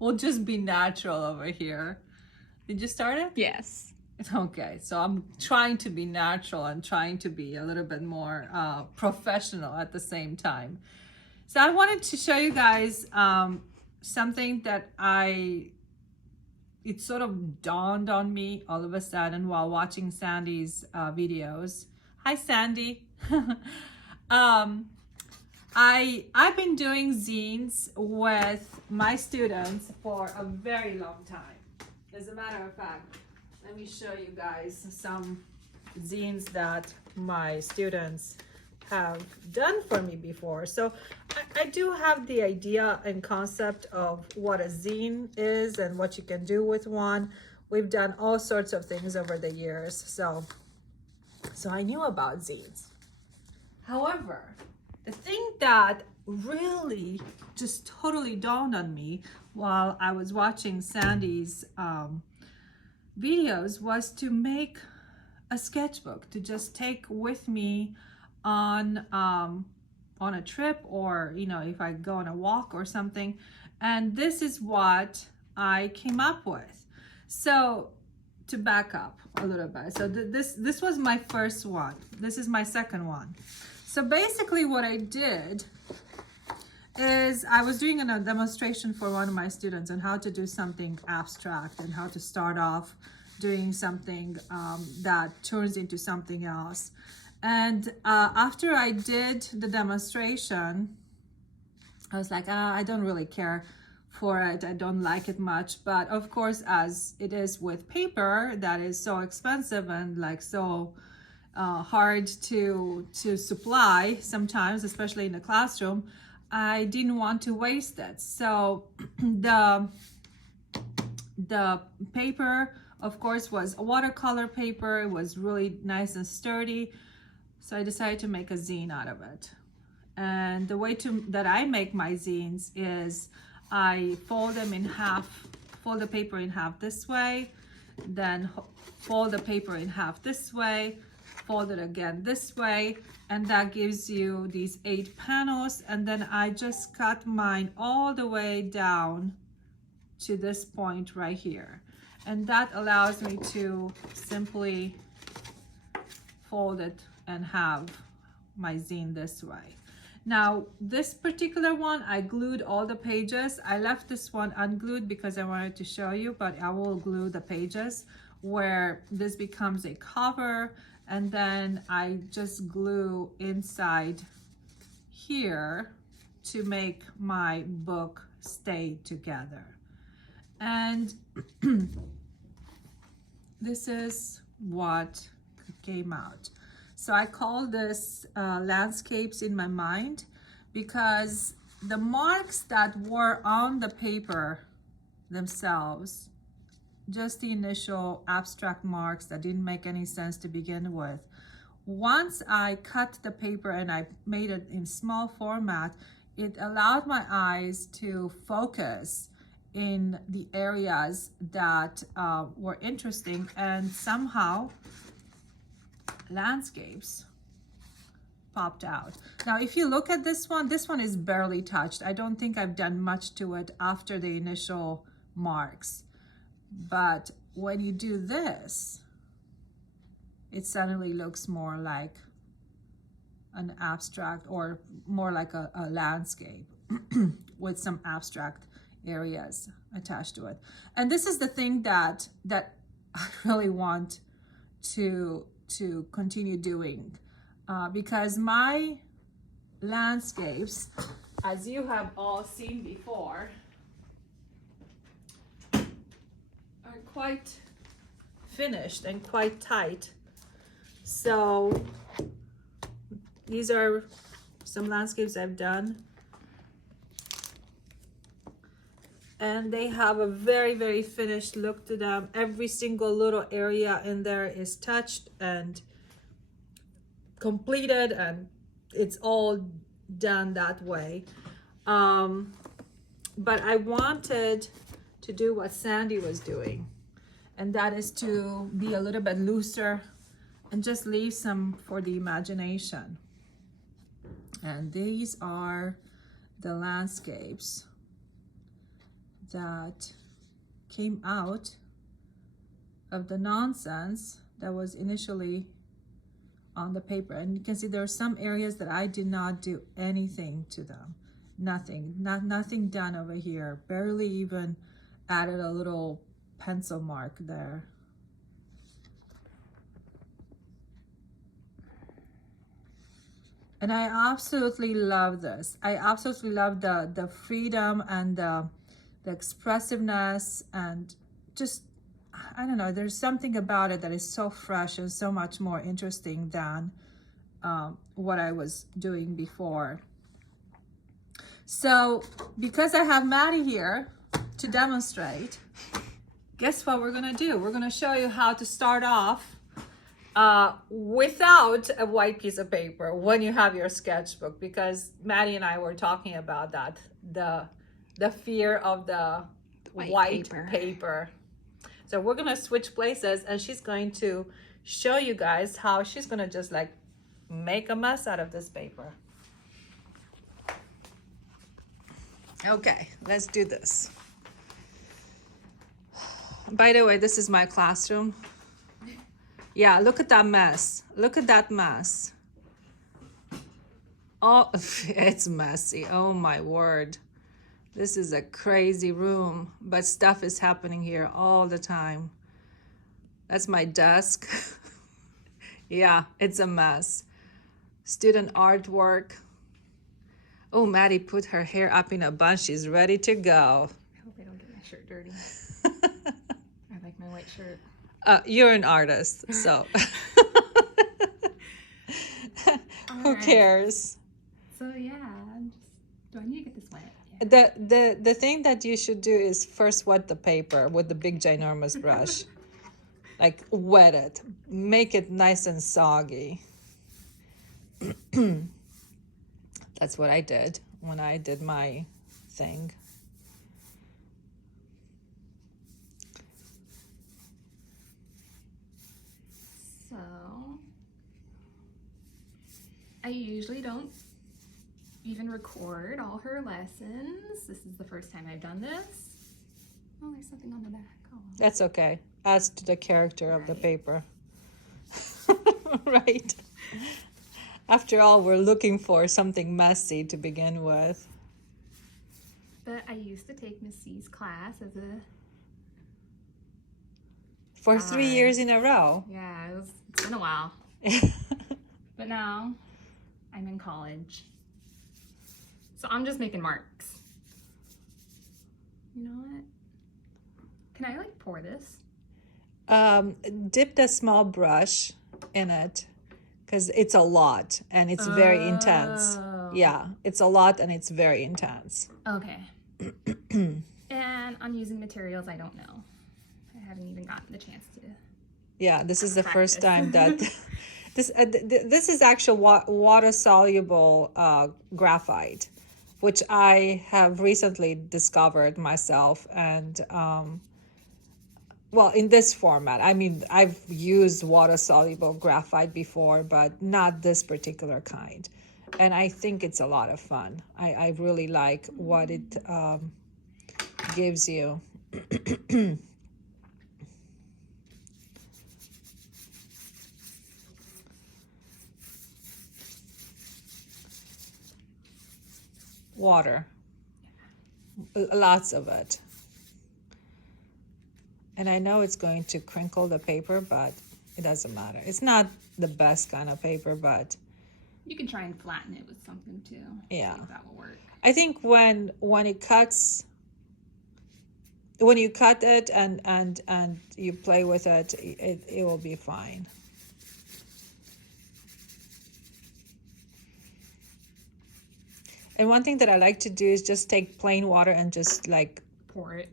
We'll just be natural over here. Did you start it? Yes. Okay, so I'm trying to be natural and trying to be a little bit more professional at the same time. So I wanted to show you guys something that it sort of dawned on me all of a sudden while watching Sandy's videos. Hi, Sandy. I've been doing zines with my students for a very long time. As a matter of fact, let me show you guys some zines that my students have done for me before. So I do have the idea and concept of what a zine is and what you can do with one. We've done all sorts of things over the years. So I knew about zines. However, the thing that really just totally dawned on me while I was watching Sandy's videos was to make a sketchbook to just take with me on a trip, or if I go on a walk or something. And this is what I came up with. So to back up a little bit, so this was my first one. This is my second one. So basically what I did is I was doing a demonstration for one of my students on how to do something abstract and how to start off doing something that turns into something else. And after I did the demonstration, I was like, I don't really care for it. I don't like it much. But of course, as it is with paper that is so expensive and like so hard to supply sometimes, especially in the classroom, I didn't want to waste it. So the paper, of course, was a watercolor paper. It was really nice and sturdy. So I decided to make a zine out of it. And the way that I make my zines is I fold them in half, fold the paper in half this way, then fold the paper in half this way, fold it again this way, and that gives you these 8 panels. And then I just cut mine all the way down to this point right here. And that allows me to simply fold it and have my zine this way. Now, this particular one, I glued all the pages. I left this one unglued because I wanted to show you, but I will glue the pages where this becomes a cover, and then I just glue inside here to make my book stay together. And this is what came out. So I call this landscapes in my mind, because the marks that were on the paper themselves, just the initial abstract marks that didn't make any sense to begin with, once I cut the paper and I made it in small format, it allowed my eyes to focus in the areas that were interesting, and somehow landscapes popped out. Now, if you look at this one is barely touched. I don't think I've done much to it after the initial marks. But when you do this, it suddenly looks more like an abstract, or more like a landscape with some abstract areas attached to it. And this is the thing that I really want to continue doing, because my landscapes, as you have all seen before, are quite finished and quite tight. So these are some landscapes I've done, and they have a very, very finished look to them. Every single little area in there is touched and completed, and it's all done that way. But I wanted to do what Sandy was doing, and that is to be a little bit looser and just leave some for the imagination. And these are the landscapes that came out of the nonsense that was initially on the paper. And you can see there are some areas that I did not do anything to them. Nothing done over here. Barely even added a little pencil mark there. And I absolutely love this. I absolutely love the freedom and the expressiveness, and just, I don't know, there's something about it that is so fresh and so much more interesting than what I was doing before. So because I have Maddie here to demonstrate, guess what we're gonna do? We're gonna show you how to start off without a white piece of paper when you have your sketchbook, because Maddie and I were talking about that, the fear of the white paper. So we're gonna switch places, and she's going to show you guys how she's gonna just like make a mess out of this paper. Okay, let's do this. By the way, this is my classroom. Yeah, look at that mess. Look at that mess. Oh, it's messy. Oh my word. This is a crazy room, but stuff is happening here all the time. That's my desk. Yeah, it's a mess. Student artwork. Oh, Maddie put her hair up in a bun. She's ready to go. I hope I don't get my shirt dirty. I like my white shirt. You're an artist, so who cares? So yeah, do I need to get this wet? Yeah. The thing that you should do is first wet the paper with the big ginormous brush. Like wet it, make it nice and soggy. That's what I did when I did my thing. So I usually don't even record all her lessons. This is the first time I've done this. Oh, there's something on the back. Oh. That's okay. Adds to the character of the paper. Right. After all, we're looking for something messy to begin with. But I used to take Miss C's class as a... For 3 years in a row. Yeah, it's been a while. But now I'm in college. So I'm just making marks. You know what? Can I like pour this? Dip the small brush in it, because it's a lot and it's very intense. Yeah, it's a lot and it's very intense. Okay. And I'm using materials I don't know. I haven't even gotten the chance to. Yeah, this is the first time that this is actual water soluble graphite, which I have recently discovered myself. And well, in this format, I mean, I've used water soluble graphite before, but not this particular kind. And I think it's a lot of fun. I really like what it gives you. Water. Lots of it. And I know it's going to crinkle the paper, but it doesn't matter. It's not the best kind of paper, but you can try and flatten it with something too. Yeah, see if that will work. I think when it cuts, when you cut it and you play with it, it will be fine. And one thing that I like to do is just take plain water and just like pour it.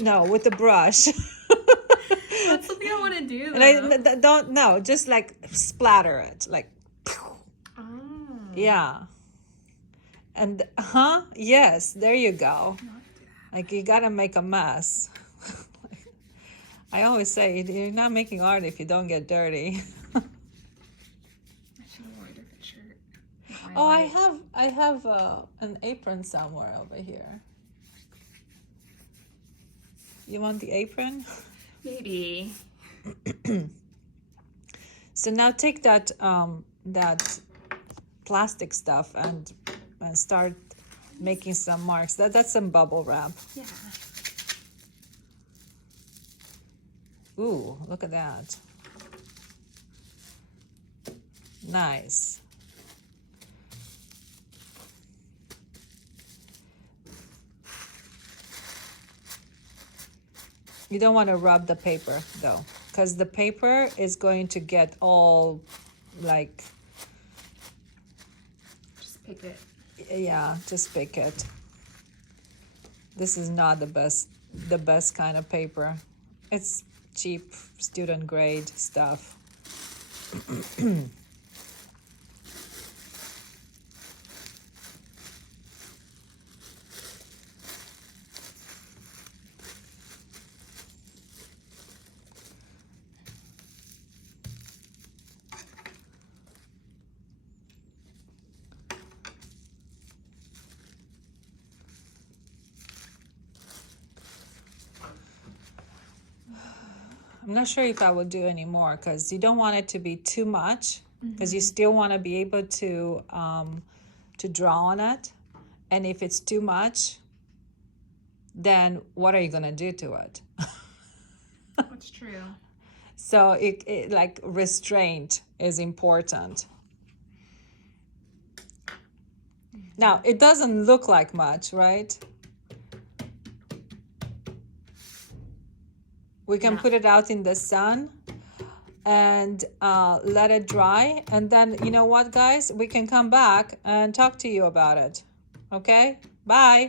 No, with the brush. That's something I want to do. Don't just like splatter it, like. Oh. Yeah. And yes, there you go. Like you gotta make a mess. I always say you're not making art if you don't get dirty. I should have worn a different shirt. Oh, I have an apron somewhere over here. You want the apron? Maybe. So now take that that plastic stuff and start making some marks. That's some bubble wrap. Yeah. Ooh, look at that. Nice. You don't want to rub the paper though, because the paper is going to get all like, Just pick it. yeah, just pick it. This is not the best kind of paper. It's cheap student grade stuff. I'm not sure if I will do any more because you don't want it to be too much, because you still want to be able to draw on it. And if it's too much, then what are you going to do to it? That's true. So it like restraint is important. Now, it doesn't look like much, right? We can put it out in the sun and let it dry. And then, you know what, guys? We can come back and talk to you about it. Okay? Bye.